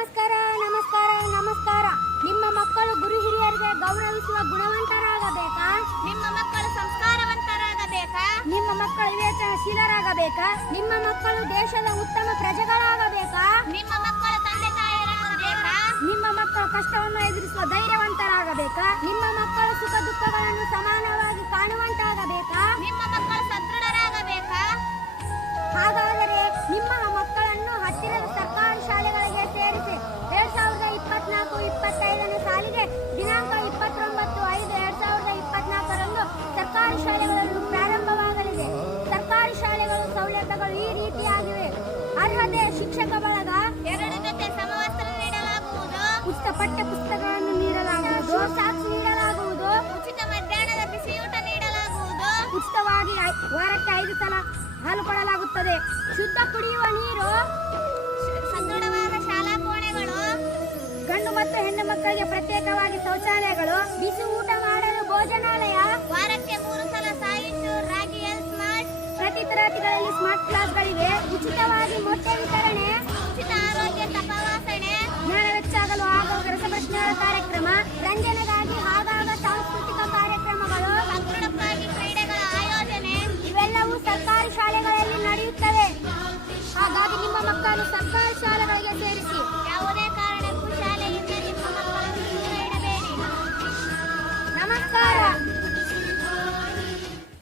ನಮಸ್ಕಾರ ನಮಸ್ಕಾರ ನಮಸ್ಕಾರ. ನಿಮ್ಮ ಮಕ್ಕಳು ಗುರು ಹಿರಿಯರಿಗೆ ಗೌರವಿಸುವ ಗುಣವಂತರಾಗಬೇಕಾ? ನಿಮ್ಮ ಮಕ್ಕಳು ಸಂಸ್ಕಾರವಂತರಾಗಬೇಕಾ? ನಿಮ್ಮ ಮಕ್ಕಳು ವಿವೇಚನಶೀಲರಾಗಬೇಕಾ? ನಿಮ್ಮ ಮಕ್ಕಳು ದೇಶದ ಉತ್ತಮ ಪ್ರಜೆಗಳಾಗಬೇಕಾ? ನಿಮ್ಮ ಮಕ್ಕಳು ತಂದೆ ತಾಯಿಯರಾಗಬೇಕಾ? ನಿಮ್ಮ ಮಕ್ಕಳು ಕಷ್ಟವನ್ನು ಎದುರಿಸುವ ಧೈರ್ಯವಂತರಾಗಬೇಕಾ? ನಿಮ್ಮ ಮಕ್ಕಳು ಸುಖ ದುಃಖಗಳನ್ನು ಸಮಾನವಾಗಿ ಕಾಣುವಂತಾಗಬೇಕಾ? ನಿಮ್ಮ ಮಕ್ಕಳು ಸದೃಢರಾಗಬೇಕಾ? ಹಾಗಾದರೆ ನಿಮ್ಮ ಮಕ್ಕಳನ್ನು ಹತ್ತಿರದ ಸರ್ಕಾರಿ ಶಾಲೆಗಳಿಗೆ ಸೇರಿಸಿ. 2024-25ನೇ ಸಾಲಿಗೆ ದಿನಾಂಕ 29/5/2024ರಂದು ಸರ್ಕಾರಿ ಶಾಲೆಗಳನ್ನು ಪ್ರಾರಂಭವಾಗಲಿದೆ. ಸರ್ಕಾರಿ ಶಾಲೆಗಳು ಸೌಲಭ್ಯಗಳು ಈ ರೀತಿಯಾಗಿವೆ. ಅರ್ಹತೆ: ಶಿಕ್ಷಕ ಬಳಗ, 2 ಜೊತೆ ಸಮವಸ್ತ್ರ ನೀಡಲಾಗುವುದು, ಉಚಿತ ಪಠ್ಯ ಪುಸ್ತಕಗಳನ್ನು ನೀಡಲಾಗುವುದು, ಸಾಕ್ಸ್ ನೀಡಲಾಗುವುದು, ಉಚಿತ ಮಧ್ಯಾಹ್ನದ ಬಿಸಿಯೂಟ ನೀಡಲಾಗುವುದು, ಉಚಿತವಾಗಿ ವಾರಕ್ಕೆ 5 ಸಲ ಹಾಲು ಕೊಡಲಾಗುತ್ತದೆ. ಶುದ್ಧ ಕುಡಿಯುವ ನೀರು, ಸದೃಢವಾದ ಶಾಲಾ ಕೋಣೆಗಳು, ಗಂಡು ಮತ್ತು ಹೆಣ್ಣು ಮಕ್ಕಳಿಗೆ ಪ್ರತ್ಯೇಕವಾಗಿ ಶೌಚಾಲಯಗಳು, ಬಿಸಿ ಊಟ ಮಾಡಲು ಭೋಜನಾಲಯ, ವಾರಕ್ಕೆ 3 ಸಲ ಸಾಯಿಶು ರಾಗಿ ಎಲ್ ಸ್ಮಾರ್ಟ್, ಪ್ರತಿ ತರಗತಿಗಳಲ್ಲಿ ಸ್ಮಾರ್ಟ್ ಕ್ಲಾಸ್ಗಳಿವೆ, ಉಚಿತವಾಗಿ ಮೊಟ್ಟೆ ವಿತರಣೆ, ಉಚಿತ ಆರೋಗ್ಯ ತಪಾಸಣೆ, ಜ್ಞಾನ ಹೆಚ್ಚಾಗಲು ಆಗಾಗ ರಸಪ್ರಶ್ನೆಗಳ ಕಾರ್ಯಕ್ರಮ, ರಂಜನೆಗಾಗಿ ಆಗಾಗ ಸಾಂಸ್ಕೃತಿಕ ಕಾರ್ಯಕ್ರಮಗಳು, ಸದೃಢಕ್ಕಾಗಿ ಕ್ರೀಡೆಗಳ ಆಯೋಜನೆ ಇವೆಲ್ಲವೂ ಸರ್ಕಾರಿ ಶಾಲೆಗಳಲ್ಲಿ ನಡೆಯುತ್ತವೆ. ಹಾಗಾಗಿ ನಿಮ್ಮ ಮಕ್ಕಳನ್ನು ಸರ್ಕಾರಿ ಶಾಲೆಗಳಿಗೆ ಸೇರಿಸಿ. ಯಾವುದೇ